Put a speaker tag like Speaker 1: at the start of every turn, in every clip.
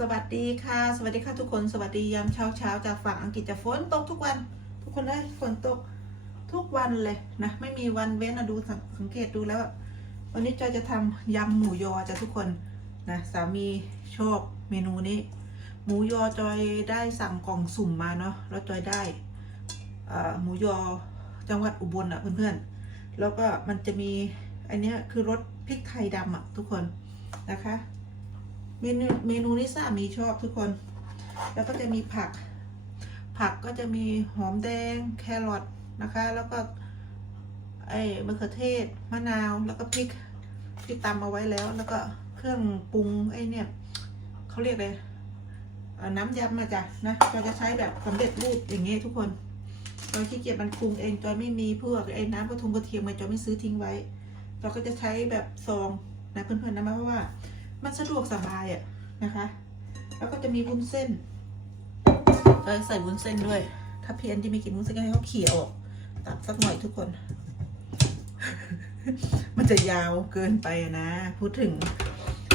Speaker 1: สวัสดีค่ะ สวัสดีค่ะทุกคน สวัสดียามเช้าเช้าๆจากฝั่งอังกฤษจะฝนตกทุกวัน ทุกคนเลยฝนตกทุกวันเลยนะไม่มีวันเว้นนะดูสังเกตดูแล้ว วันนี้จอยจะทำยำหมูยอจ้ะทุกคนนะสามีชอบเมนูนี้ หมูยอจอยได้สั่งกล่องสุ่มมาเนาะแล้วจอยได้หมูยอจังหวัดอุบลอะเพื่อนๆแล้วก็มันจะมีอันนี้คือรสพริกไทยดำอะทุกคนนะคะ เมนูเมนูนี้สามีชอบทุกคน แล้วก็จะมีผัก ผักก็จะมีหอมแดงแครอทนะคะ แล้วก็ไอ้มะเขือเทศมะนาวแล้วก็พริกที่ตำเอาไว้แล้ว แล้วก็เครื่องปรุงไอ้เนี่ยเขาเรียกอะไรเอ่อน้ำยำมาจ้ะนะจอยจะใช้แบบสำเร็จรูปอย่างเงี้ยทุกคนจอยขี้เกียจมันปรุงเองจอยไม่มีพวกไอ้น้ำกระทงกระเทียมมาจอยไม่ซื้อทิ้งไว้จอยก็จะใช้แบบซองนะเพื่อนๆนะเพราะว่า มันสะดวกสบายอะนะคะ แล้วก็จะมีวุ้นเส้นเออใส่วุ้นเส้นด้วย ถ้าเพียนที่ไม่กินวุ้นเส้นให้เขาเขี่ยออกตัดสักหน่อยทุกคน มันจะยาวเกินไปนะ พูดถึง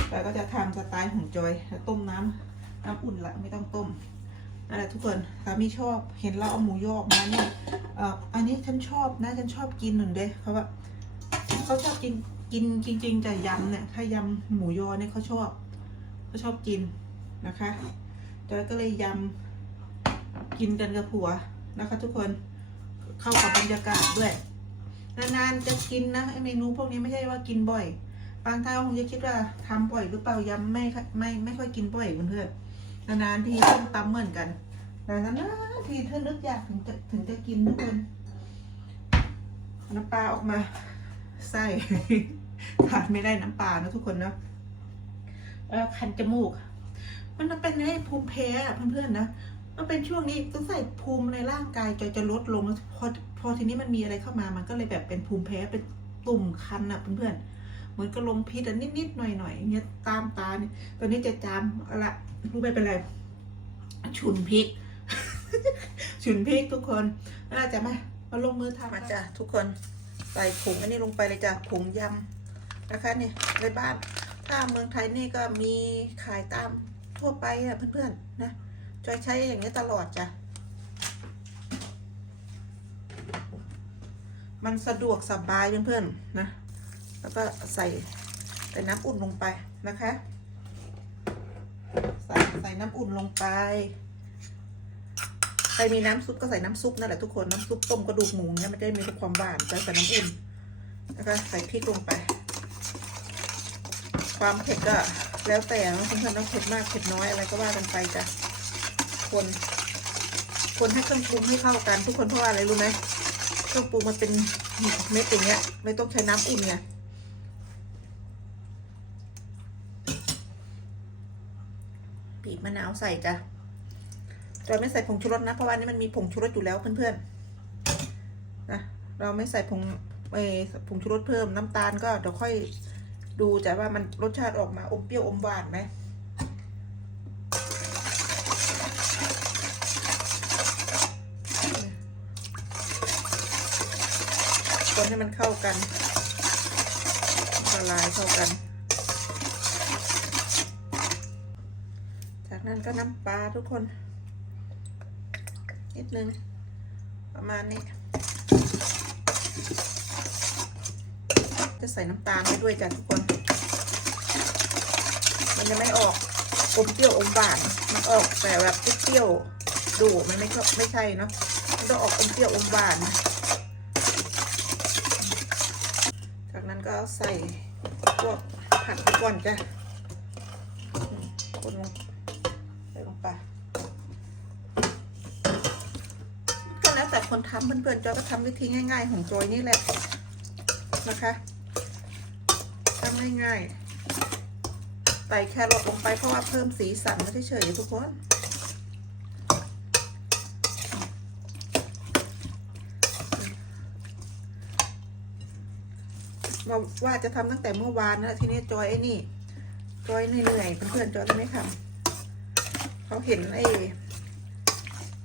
Speaker 1: แล้วก็จะทำสไตล์ของจอยต้มน้ำน้ำอุ่นละไม่ต้องต้มนั่นแหละทุกคนสามีชอบเห็นเราเอาหมูยอออกมาเนี่ยอ่ออันนี้ฉันชอบนะฉันชอบกินหนึ่งเด้เขาว่าเขาชอบกิน กินจริงๆแต่ยำเนี่ยถ้ายำหมูยอเนี่ยเขาชอบเขาชอบกินนะคะจอยก็เลยยำกินกันกับผัวนะคะ ทุกคนเข้ากับบรรยากาศด้วยนานๆจะกินนะเมนูพวกนี้ไม่ใช่ว่ากินบ่อย บางท่านคงจะคิดว่าทำบ่อยหรือเปล่ายำไม่ไม่ไม่ค่อยกินบ่อยเพื่อนๆนานๆทีต้มตำเหมือนกันนานๆทีเธอนึกอยากถึงจะถึงจะกินทุกคนน้ำปลาออกมา ไส้ทานไม่ได้น้ำปลานะทุกคนเนาะแล้วคันจมูก มันเป็นให้ภูมิแพ้อะเพื่อนๆนะมันเป็นช่วงนี้ต้องใส่ภูมิในร่างกายจอยจะลดลงแล้วพอพอทีนี้มันมีอะไรเข้ามามันก็เลยแบบเป็นภูมิแพ้เป็นตุ่มคันอะเพื่อนๆเหมือนกับลมพิษอะนิดๆหน่อยๆเนี่ยตามตาเนี่ยตอนนี้จะจามเอาละรู้ไม่เป็นไรฉุนพริกฉุนพริกทุกคนแล้วเราจะมามาลงมือทำมาจ้ะทุกคน ใส่ผงอันนี้ลงไปเลยจ้ะผงยำนะคะเนี่ยในบ้าน ถ้าเมืองไทยนี่ก็มีขายตามทั่วไปอะเพื่อนๆนะจอยใช้อย่างนี้ตลอดจ้ะมันสะดวกสบายเพื่อนๆนะ แล้วก็ใส่ใส่น้ำอุ่นลงไปนะคะ ใส่ใส่น้ำอุ่นลงไป รมีน้ำซุปก็ใส่น้ำซุปนั่นแหละทุกคนน้ำซุปต้มกระดูกหมูเนี่ยมันจะได้มีความหวานจะใส่น้ำอุ่นแล้วก็ใส่พริกลงไป ความเผ็ดก็แล้วแต่นะเพื่อนๆต้องเผ็ดมากเผ็ดน้อยอะไรก็ว่ากันไปจ้ะคน คนให้เครื่องปรุงให้เข้ากัน ทุกคนเพราะว่าอะไรรู้ไหมเครื่องปรุงมันเป็นเม็ดอย่างเงี้ย ไม่ต้องใช้น้ำอุ่นไงบีบมะนาวใส่จ้ะ จอยไม่ใส่ผงชูรสนะเพราะว่านี่มันมีผงชูรสอยู่แล้วเพื่อนๆนะเราไม่ใส่ผงเอผงชูรสเพิ่มน้ำตาลก็เดี๋ยวค่อยดูจะว่ามันรสชาติออกมาอมเปรี้ยวอมหวานไหมคนให้มันเข้ากันละลายเข้ากัน จากนั้นก็น้ำปลาทุกคน นิดนึง ประมาณนี้ จะใส่น้ำตาลไปด้วยจ้ะทุกคน มันจะไม่ออกอมเปรี้ยวอมหวาน มันออกแต่แบบเปรี้ยวดูมันไม่ไม่ใช่เนาะ มันต้องออกอมเปรี้ยวอมหวาน จากนั้นก็ใส่พวกผักไปก่อนจ้ะคนลง คนทำเพื่อนๆจอยก็ทำวิธีง่าย ๆ ของจอยนี่แหละนะคะทำง่ายๆใส่แครอทลงไปเพราะว่าเพิ่มสีสันไม่เฉยๆทุกคนว่าว่าจะทำตั้งแต่เมื่อวานนะทีนี้จอยไอ้นี่ จอยเหนื่อยเพื่อนๆจอยไม่ทำเขาเห็นไอ้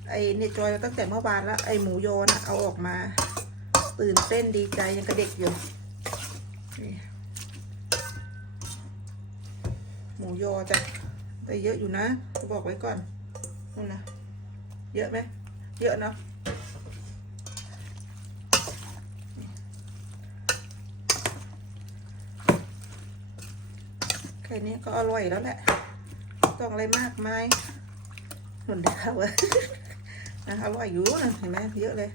Speaker 1: ไอ้เนี่ยจอยตั้งแต่เมื่อวานแล้วไอ้หมูโยนะเอาออกมา ตื่นเต้นดีใจยังกระเด็กอยู่หมูโยจะแต่เยอะอยู่นะจะบอกไว้ก่อนนู่นนะเยอะไหมเยอะเนาะแค่นี้ก็อร่อยแล้วแหละ ต้องอะไรมากมายหนุนดียวเว้ นะอร่อยอยู่นะเห็นไหมเยอะเลย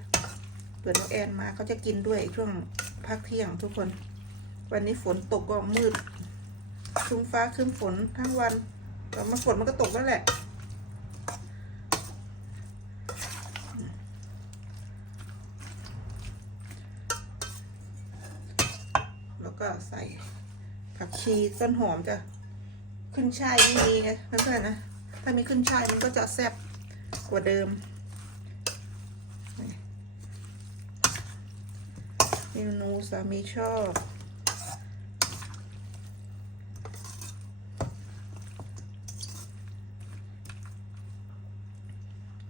Speaker 1: เปิดน้องแอนมาเขาจะกินด้วยช่วงพักเที่ยงทุกคน วันนี้ฝนตกก็มืดคึ้มฟ้าคึ้มฝนทั้งวันแต่มาฝนมันก็ตกนั่นแหละแล้วก็ใส่ผักชีต้นหอมจะขึ้นช่ายไม่มีไงเพื่อนๆนะ ถ้ามีขึ้นช่ายมันก็จะแซ่บกว่าเดิม เมนูสามีชอบ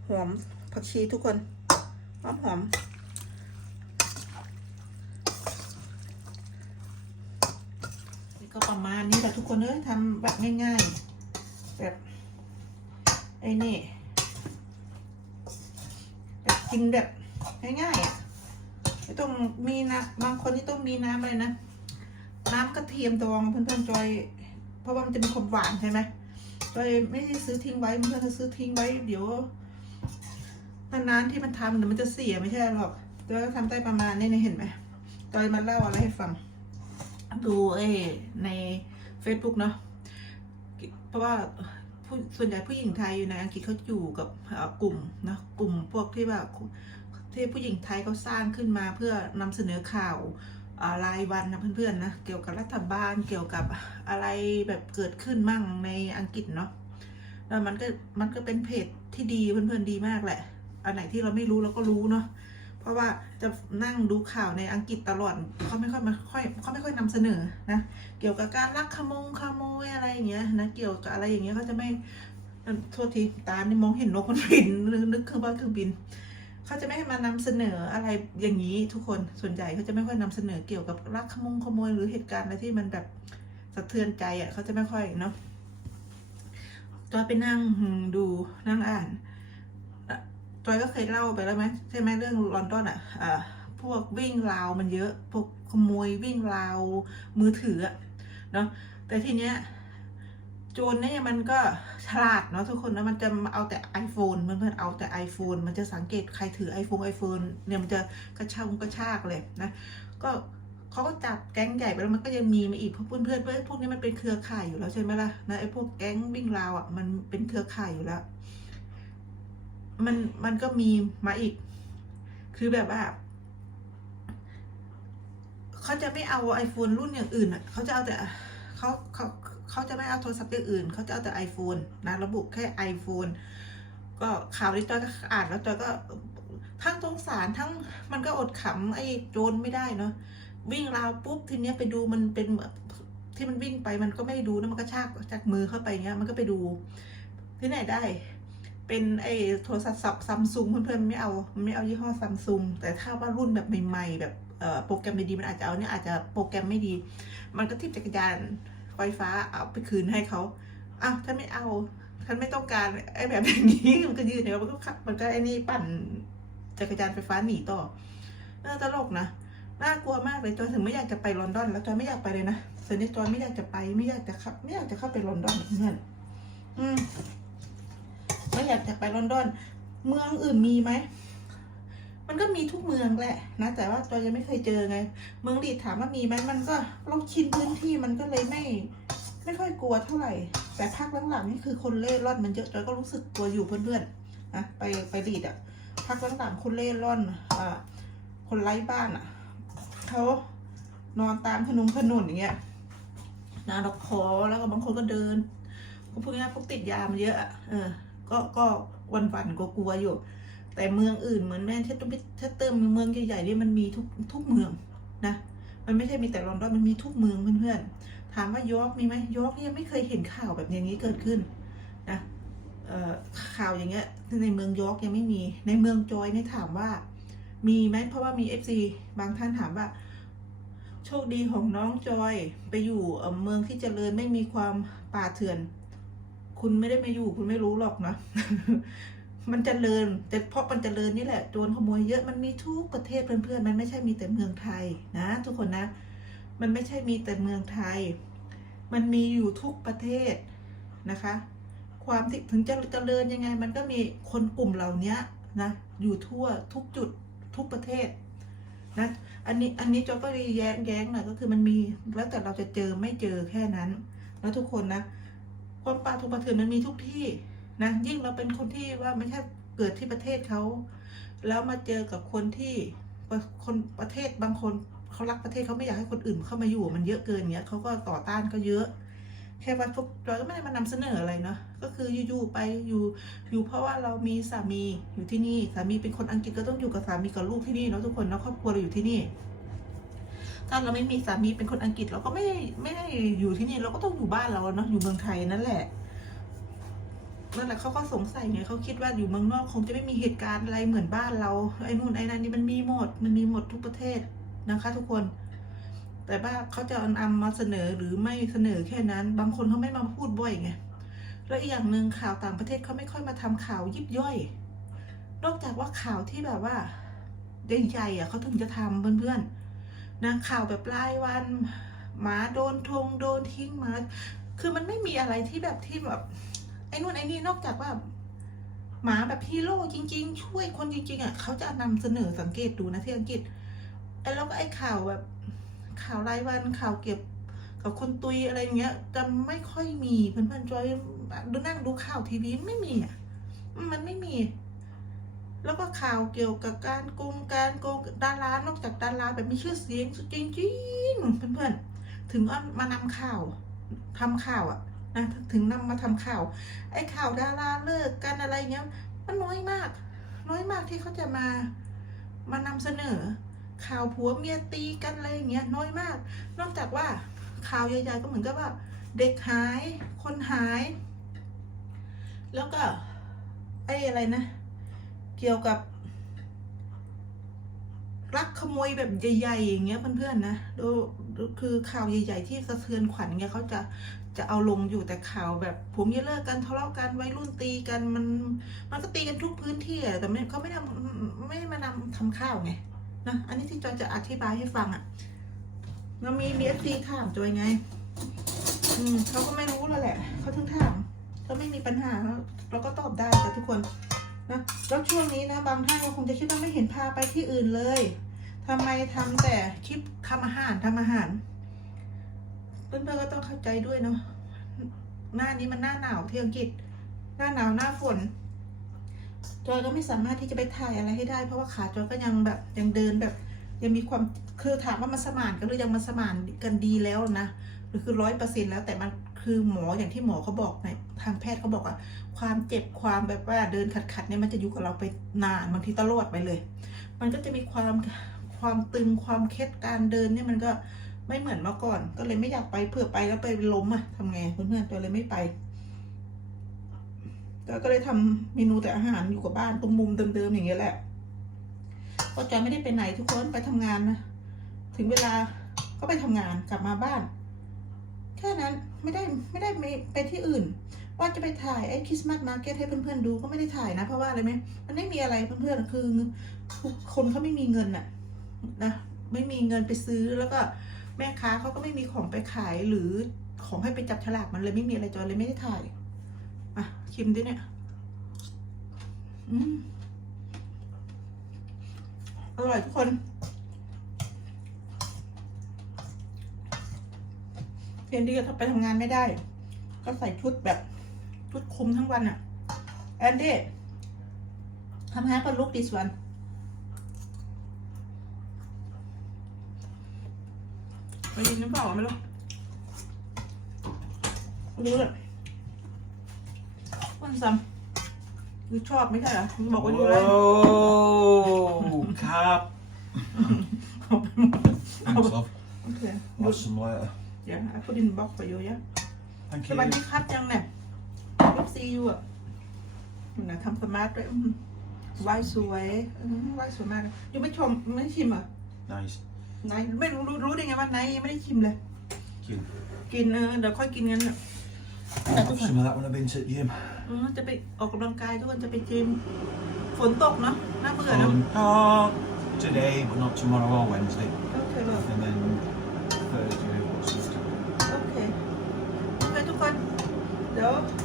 Speaker 1: หอมผักชีทุกคน หอมหอมนี่ก็ประมาณนี้แหละทุกคนเอ้ยทำแบบง่ายๆ แบบ ไอ้นี่ กินแบบง่ายๆอะไม่ต้องมีนะบางคนที่ต้องมีน้ำอะไรนะ น้ำกระเทียมดองเพื่อนๆจอย เพราะว่ามันจะมีความหวานใช่ไหมจอยไม่ได้ซื้อทิ้งไว้เพื่อนๆซื้อทิ้งไว้เดี๋ยวนานๆที่มันทำเดี๋ยวมันจะเสียไม่ใช่หรอกจอยก็ทำได้ประมาณนี้นะเห็นไหมจอยมาเล่าอะไรให้ฟัง ดูเอ้ใน Facebook เนาะเพราะว่า ส่วนใหญ่ผู้หญิงไทยอยู่ในอังกฤษเขาอยู่กับกลุ่มนะกลุ่มพวกที่แบบที่ผู้หญิงไทยเขาสร้างขึ้นมาเพื่อนำเสนอข่าวรายวันนะเพื่อนๆนะเกี่ยวกับรัฐบาลเกี่ยวกับอะไรแบบเกิดขึ้นมั่งในอังกฤษเนาะแล้วมันก็มันก็เป็นเพจที่ดีเพื่อนๆดีมากแหละ อันไหนที่เราไม่รู้เราก็รู้เนาะ เพราะว่าจะนั่งดูข่าวในอังกฤษตลอดเขาไม่ค่อยมาค่อยเขาไม่ค่อยนำเสนอนะเกี่ยวกับการลักขโมงขโมยอะไรอย่างเงี้ยนะเกี่ยวกับอะไรอย่างเงี้ยเขาจะไม่โทษทีตานี่มองเห็นนกมันบินนึกคืองบ้านเครื่องบินเขาจะไม่ให้มานำเสนออะไรอย่างนี้ทุกคนส่วนใหญ่เขาจะไม่ค่อยนำเสนอเกี่ยวกับลักขโมงขโมยหรือเหตุการณ์อะไรที่มันแบบสะเทือนใจอะเขาจะไม่ค่อยเนาะจอยไปนั่งดูนั่งอ่าน จอยก็เคยเล่าไปแล้วไหมใช่ไหมเรื่องลอนดอนอะพวกวิ่งราวมันเยอะ พวกขโมยวิ่งราวมือถืออะเนาะแต่ทีเนี้ยโจรเนี่ยมันก็ฉลาดเนาะทุกคนนะมันจะเอาแต่ iPhone เพื่อนๆเอาแต่ iPhone มันจะสังเกตใครถือ iPhone iPhone เนี่ยมันจะกระชากกระชากเลยนะก็เขาก็จับแก๊งใหญ่ไปแล้วมันก็ยังมีมาอีกเพราะเพื่อนเพื่อนพวกนี้มันเป็นเครือข่ายอยู่แล้วใช่ไหมล่ะนะไอ้พวกแก๊งวิ่งราวอะมันเป็นเครือข่ายอยู่แล้ว มันมันก็มีมาอีก คือแบบว่าเขาจะไม่เอา iPhone รุ่นอย่างอื่นอะเขาจะเอาแต่เขาเขาเขาจะไม่เอาโทรศัพท์อย่างอื่นเขาจะเอาแต่ iPhone นะระบุแค่ iPhone ก็ข่าวนี้จอยก็อ่านแล้วจอยก็ทั้งสงสารทั้งมันก็อดขำไอ้โจรไม่ได้เนาะวิ่งราวปุ๊บทีเนี้ยไปดูมันเป็นที่มันวิ่งไปมันก็ไม่ดูนะมันก็ชากจากมือเข้าไปเงี้ยมันก็ไปดูที่ไหนได้ เป็นไอ้โทรศัพท์ซัมซุงเพื่อนๆไม่เอาไม่เอายี่ห้อซัมซุงแต่ถ้าว่ารุ่นแบบใหม่ๆ แบบโปรแกรมดีๆมันอาจจะเอาเนี่ยอาจจะโปรแกรมไม่ดี มันก็ทิปจักรยานไฟฟ้าเอาไปคืนให้เขาอ้าวถ้าไม่เอาฉันไม่ต้องการไอ้แบบอย่างนี้มันก็ยืนเนี่ยมันก็ขับมันก็ไอ้นี่ปั่นจักรยานไฟฟ้าหนีต่อเออตลกนะน่ากลัวมากเลยจอยถึงไม่อยากจะไปลอนดอน แล้วจอยไม่อยากไปเลยนะส่วนนี้จอยไม่อยากจะไปไม่อยากจะขับไม่อยากจะเข้าไปลอนดอนเพื่อนอืม ไม่อยากจะไปลอนดอน เมืองอื่นมีไหม มันก็มีทุกเมืองแหละนะ แต่ว่าจอยยังไม่เคยเจอไง เมืองลีดถามว่ามีไหมมันก็เราชินพื้นที่มันก็เลยไม่ไม่ค่อยกลัวเท่าไหร่ แต่ภาคหลังๆนี่คือคนเล่ร่อนมันเยอะจอยก็รู้สึกกลัวอยู่เพื่อนๆนะไปไปลีดอะภาคหลังๆคนเล่ร่อนอ่าคนไร้บ้านอะเขานอนตามถนนถนนอย่างเงี้ยนะเราคอแล้วก็บางคนก็เดินก็พวกนี้พวกติดยามันเยอะอะเออ ก็ก็วันวันก็กลัวอยู่ แต่เมืองอื่นเหมือนแมนเชสเตอร์เชสเตอร์เมืองใหญ่ๆนี่มันมีทุกทุกเมืองนะมันไม่ใช่มีแต่ลอนดอนมันมีทุกเมืองเพื่อนๆถามว่ายอร์กมีไหมยอร์กยังไม่เคยเห็นข่าวแบบอย่างนี้เกิดขึ้นนะข่าวอย่างเงี้ยในเมืองยอร์กยังไม่มี ในเมืองจอยนี่ถามว่า มีไหมเพราะว่ามีเอฟซีบางท่านถามว่า โชคดีของน้องจอยไปอยู่เมืองที่เจริญไม่มีความป่าเถื่อน คุณไม่ได้มาอยู่ คุณไม่รู้หรอกนะ มันเจริญแต่เพราะมันเจริญนี่แหละโจรขโมยเยอะมันมีทุกประเทศเพื่อนๆมันไม่ใช่มีแต่เมืองไทยนะ ทุกคนนะ มันไม่ใช่มีแต่เมืองไทย มันมีอยู่ทุกประเทศนะคะ ความที่ถึงจะเจริญยังไง มันก็มีคนกลุ่มเหล่านี้นะอยู่ทั่วทุกจุดทุกประเทศนะอันนี้อันนี้จอยก็แย้งแย้งหน่อยก็คือมันมีแล้วแต่เราจะเจอไม่เจอแค่นั้น แล้วทุกคนนะ ความปลาทุกประเทศมันมีทุกที่นะยิ่งเราเป็นคนที่ว่าไม่ใช่เกิดที่ประเทศเขาแล้วมาเจอกับคนที่คนประเทศบางคนเขารักประเทศเขาไม่อยากให้คนอื่นเข้ามาอยู่มันเยอะเกินเงี้ยเขาก็ต่อต้านก็เยอะแค่ว่าพวกเราก็ไม่ได้มานำเสนออะไรเนาะก็คืออยู่ๆไปอยู่อยู่เพราะว่าเรามีสามีอยู่ที่นี่สามีเป็นคนอังกฤษก็ต้องอยู่กับสามีกับลูกที่นี่เนาะทุกคนเนาะครอบครัวเราอยู่ที่นี่ ถ้าเราไม่มีสามีเป็นคนอังกฤษ เราก็ไม่ไม่ได้อยู่ที่นี่ เราก็ต้องอยู่บ้านเราเนาะอยู่เมืองไทยนั่นแหละนั่นแหละเขาก็สงสัยไงเขาคิดว่าอยู่เมืองนอกคงจะไม่มีเหตุการณ์อะไรเหมือนบ้านเราไอ้นู่นไอ้นั่นนี่มันมีหมด มันมีหมดทุกประเทศนะคะ ทุกคน แต่ว่าเขาจะนำมาเสนอหรือไม่เสนอแค่นั้น บางคนเขาไม่มาพูดบ่อยไงแล้วอีกอย่างหนึ่งข่าวต่างประเทศเขาไม่ค่อยมาทำข่าวยิบย่อย นอกจากว่าข่าวที่แบบว่าใหญ่ๆอะเขาถึงจะทำเพื่อนๆ นะข่าวแบบรายวันหมาโดนทงโดนทิ้งหมาคือมันไม่มีอะไรที่แบบที่แบบไอ้นู่นไอ้นี่นอกจากว่าหมาแบบฮีโร่จริง ๆ ช่วยคนจริง ๆอะเขาจะนำเสนอสังเกตดูนะที่อังกฤษไอ้แล้วก็ไอ้ข่าวแบบ ข่าวรายวันข่าวเก็บกับคนตุยอะไรเงี้ยจะไม่ค่อยมีเพื่อนๆจอยดูนั่งดูข่าวทีวีไม่มีอะมันไม่มี แล้วก็ข่าวเกี่ยวกับการโกงการโกงดารานอกจากดาราแบบมีชื่อเสียงจริงๆเพื่อนๆถึงเอามานำข่าวทำข่าวอะนะถึงนำมาทำข่าว ไอ้ข่าวดาราเลิกกันอะไรเงี้ยมันน้อยมาก น้อยมากที่เขาจะมามานำเสนอ ข่าวผัวเมียตีกันอะไรอย่างเงี้ยน้อยมาก นอกจากว่าข่าวใหญ่ๆก็เหมือนกับว่า เด็กหายคนหาย แล้วก็ไอ้อะไรนะ เกี่ยวกับลักขโมยแบบใหญ่ๆอย่างเงี้ยเพื่อนๆนะดูคือข่าวใหญ่ ๆ ที่สะเทือนขวัญเงี้ยเขาจะจะเอาลงอยู่แต่ข่าวแบบผมเลิกกันทะเลาะกันวัยรุ่นตีกันมันมันก็ตีกันทุกพื้นที่อะแต่เขาไม่ทำไม่มานำทำข่าวไงนะอันนี้ที่จอยจะอธิบายให้ฟังอะ่ะเรามีมีเอฟซีถามจอยไง อืมเขาก็ไม่รู้แล้วแหละเขาถึงถามเขาไม่มีปัญหาเราก็ตอบได้แต่ทุกคน นะแล้วช่วงนี้นะบางท่านก็คงจะคิดว่าไม่เห็นพาไปที่อื่นเลยทำไมทำแต่คลิปทำอาหารทำอาหารเพื่อนๆก็ต้องเข้าใจด้วยเนาะหน้านี้มันหน้าหนาวที่อังกฤษ หน้าหนาวหน้าฝนจอยก็ไม่สามารถที่จะไปถ่ายอะไรให้ได้ เพราะว่าขาจอยก็ยังแบบยังเดินแบบ ยังมีความคือถามว่ามันสมานกันหรือยังมันสมานกันดีแล้วนะหรือคือร้อยเปอร์เซ็นแล้วแต่มัน คือหมออย่างที่หมอเขาบอกในทางแพทย์เขาบอกว่า ความเจ็บความแบบว่าเดินขัดๆเนี่ยมันจะอยู่กับเราไปนานบางทีตลอดไปเลย มันก็จะมีความความตึงความเคล็ดการเดินเนี่ยมันก็ไม่เหมือนเมื่อก่อน ก็เลยไม่อยากไปเผื่อไปแล้วไปล้มอะทำไงเพื่อนๆตัวเลยไม่ไปก็เลยทำเมนูแต่อาหารอยู่กับบ้านตรงมุมเดิมๆอย่างเงี้ยแหละเพราะจอยไม่ได้ไปไหนทุกคนไปทำงานนะถึงเวลาก็ไปทำงานกลับมาบ้าน แค่นั้นไม่ได้ไม่ได้ไม่ไปที่อื่น ว่าจะไปถ่ายไอ้คริสต์มาสมาร์เก็ตให้เพื่อนๆดูก็ไม่ได้ถ่ายนะ เพราะว่าอะไรไหมมันไม่มีอะไรเพื่อนๆคือทุกคนเขาไม่มีเงินอะนะไม่มีเงินไปซื้อแล้วก็แม่ค้าเขาก็ไม่มีของไปขายหรือของให้ไปจับฉลากมันเลยไม่มีอะไรจอยเลยไม่ได้ถ่ายอะชิมดิเนี่ยอืมอร่อยทุกคน เพียนดีก็ถ้าไปทำงานไม่ได้ ก็ใส่ชุดแบบชุดคลุมทั้งวันอะแอนดี้ทำให้ก็ลุกดิสวัน ไปยินหรือเปล่าไม่รู้ไม่รู้เลยวันซ้ำยูชอบไม่ใช่เหรอบอกว่ายูไล
Speaker 2: Oh, cap. Thanks, love.
Speaker 1: โอเค
Speaker 2: Watch some later.
Speaker 1: เดี๋ยวไอ้พดินบล็อกไปอยู่ยัง
Speaker 2: Thank
Speaker 1: สวัส
Speaker 2: you.
Speaker 1: ดีครับยังเนี่ยเอฟซีอยู่อะอยู่นะทำสมาร์ทด้วยอืมไหวสวยอืมไหวสวยมากเลยยังไม่ชมไม่ชิมเหรอะ
Speaker 2: Nice.
Speaker 1: ไหนไม่รู้รู้รู้ได้ไงว่าไหนยังไม่ได้ชิมเลย
Speaker 2: Cute.
Speaker 1: กินเออเดี๋ยวค่อยกินกันเนี่ยแต่ทุก
Speaker 2: Have
Speaker 1: คน
Speaker 2: some of that when I've been to the gym.
Speaker 1: อืมจะไปออกกำลังกายทุกคนจะไปจิมฝนตกเนาะน่าเบื่อเนอะ
Speaker 2: On oh, today, but not tomorrow or Wednesday.
Speaker 1: โอเคเลย
Speaker 2: And then
Speaker 1: เค